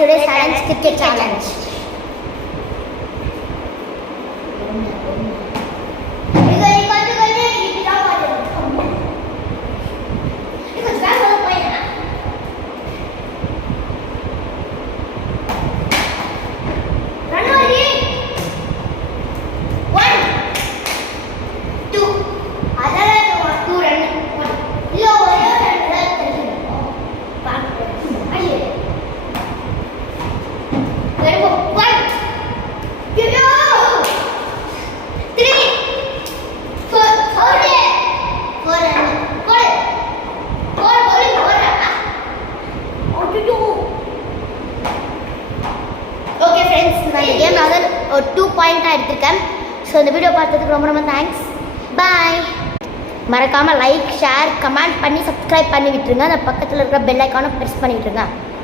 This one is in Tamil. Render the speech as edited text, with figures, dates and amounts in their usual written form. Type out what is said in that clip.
today's challenge, cricket challenge. Okay friends, நான் இந்த கேம்ல வந்து ஒரு 2 பாயிண்டா எடுத்துர்க்கேன். சோ இந்த வீடியோ பார்த்ததுக்கு ரொம்ப ரொம்ப தேங்க்ஸ். பை. மறக்காம லைக், ஷேர், கமெண்ட் பண்ணி சப்ஸ்கிரைப் பண்ணி விட்டுருங்க. அந்த பக்கத்துல இருக்கிற பெல் ஐகானை பிரஸ் பண்ணி விட்டுருங்க.